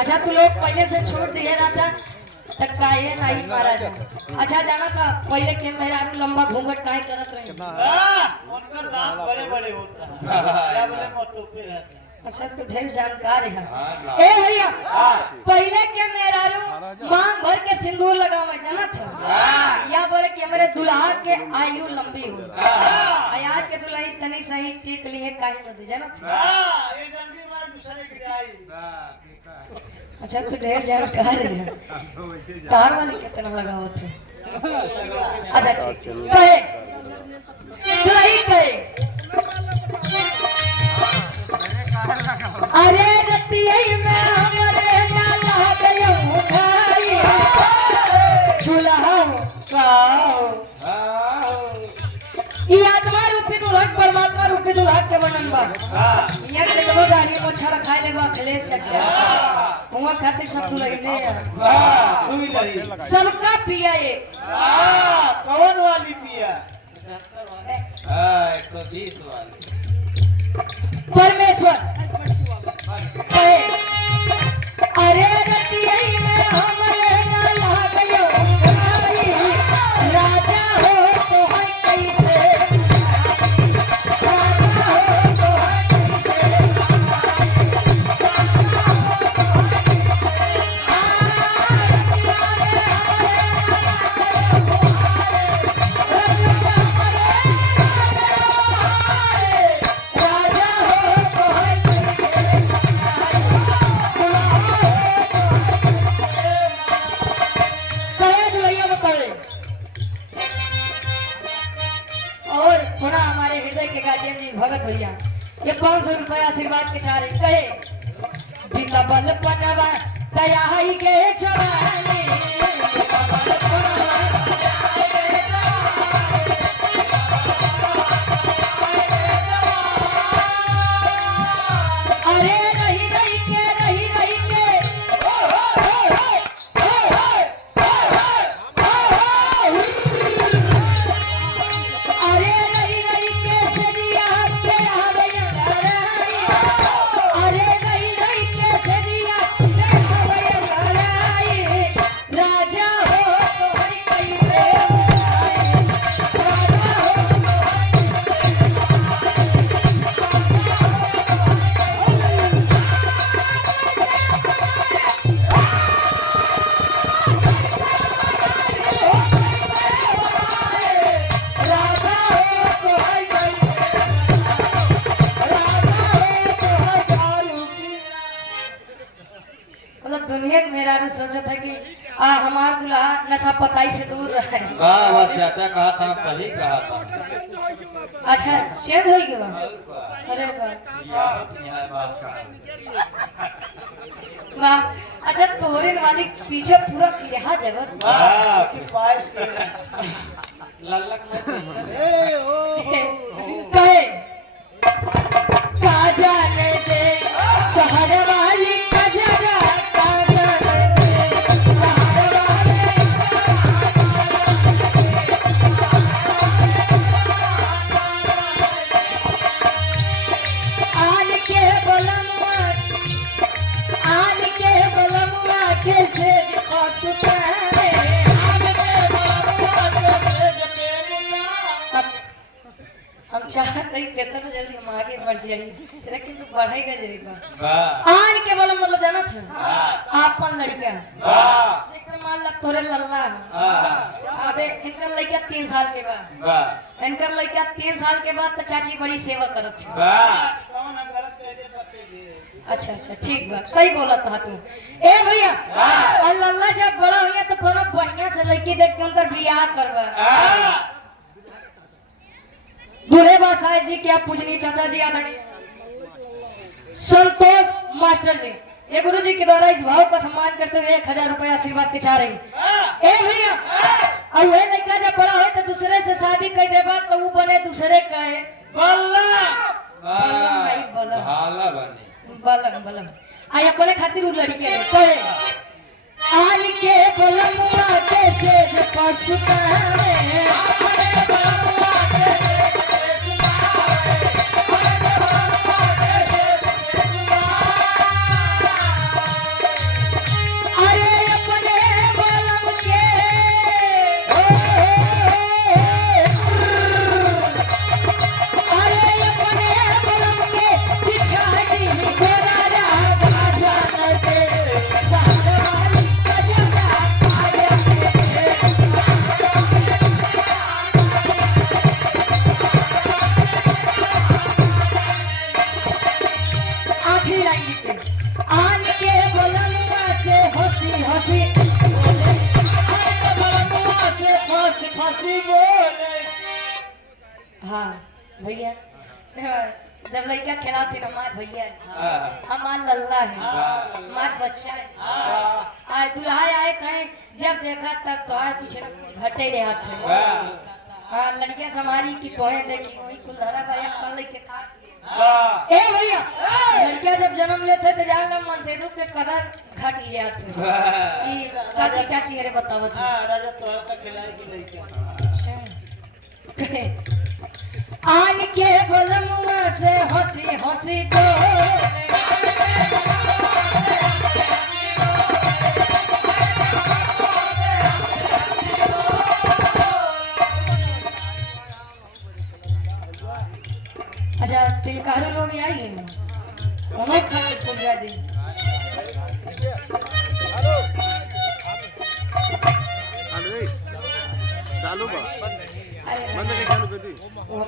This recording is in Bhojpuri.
अच्छा तू लोग पहले से छोड़ दिए रहा था तक काहे नहीं मारा जा। अच्छा जाना था पहले के मेहरारू लंबा घूंघट काहे करत रहे। उनका दांत बड़े बड़े होता है क्या बोले मोटो पे रहता है। अच्छा तो ढेर जानकार है। ए भैया पहले के मेहरारू मांग भर के सिंदूर लगावे जाना था या बोले कि हमारे दुल्हा के आयु लंबी हो। आज के दुल्हा तनी सही टीक लिए काहे न दे जाना था। ये जल्दी मारे दूसरे की जाई। अच्छा तो ढेर जानकार है। तार वाले कितना लगावत है। अच्छा ठीक कहे दुल्ही कहे अरे रतियै में हमरे नाला गयो खाई दुल्हा ई आत्मा रूपी दुल्हा परमात्मा रूपी दुल्हा के वर्णन बा। यहाँ के लोग गाड़ी को छड़ खाए लेबा अखिलेश चाचा हुआ खातिर सब दुल्हने सबका पिया एक कौन वाली पिया 120 वाली परमेश्वर कहे अरे रतियै में हमरे नाला गयो खाई राजा हो तो है कैसे राजा हो तो है कैसे भगत भैया ये 500 रुपया आशीर्वाद के चारे कहे बिना बल पटवा दया ही के चवानी बिना बल अरे रही रही के अरे रही रही के सदिया पे आ गया अरे रही रही के सदिया पे आ गया राजा हो तो है कैसे राजा हो राजा हो तो है कैसे मतलब दुनिया में मेरा भी सोचा था कि हमारा दुल्हा नशा पताई से दूर रहे। वाह वाह चाचा कहा था सही कहा था। अच्छा चेंज हो गया अरे वाह अच्छा तोरे वाली पीछे पूरा यहाँ जगह वाह की पास के लल्लक में पैसा कहे काजा ने दे शहर वाली कजरा काजा ने दे शहर वाली आन के बलमुआ के से सुतारे हम चाहते हैं कितना जल्दी हम आगे बढ़ जाइए लेकिन तू बढ़ेगा जरूर। आन के बोला मतलब जाना था आपन लड़का मान ला तोरे लल्ला अबे इनकर लड़का 3 साल के बाद इनकर लड़का 3 साल के बाद तो चाची बड़ी सेवा करत थी। कौन हम गलत कह दे पत्ते दे। अच्छा अच्छा ठीक बात सही बोला था तू। ए भैया और लल्ला जब बड़ा हुआ तो कोनो बढ़िया से लड़की देख के उनकर बियाह करवा। दूल्हे साहब जी क्या पूजनीय चाचा जी आदरणीय संतोष मास्टर जी ये गुरु जी के द्वारा इस भाव का सम्मान करते हुए 1000 रुपया आशीर्वाद के चाह रही। ए भैया और वह लड़का जब बड़ा हो तो दूसरे से शादी कर देबा तो वो बने दूसरे का है बलम बलम आई अपने खातिर उ लड़की है कहे आन के बलमुआ के से पछुतावे हाँ भैया जब लड़का खिलाते ना मार भैया हमार लल्ला है मार बच्चा है आए दुल्हा आए कहे जब देखा तब तोहार कुछ न कुछ घटे रहे हाथ हाँ लड़कियां समारी की तोहे देखी वही कुल्हारा भाई कर लेके खा ए भैया लड़कियां जब जन्म लेते तो जान ना मन से के कदर घट जाते कि काकी चाची अरे बतावत हां राजा तोहर का खिलाए की लड़कियां अच्छा आन के बोलमुआ से हंसी हंसी अच्छा तिलकारू लोग आई है उन्हें खाते पूजा दी चालू बा अरे बंद के चालू कर दी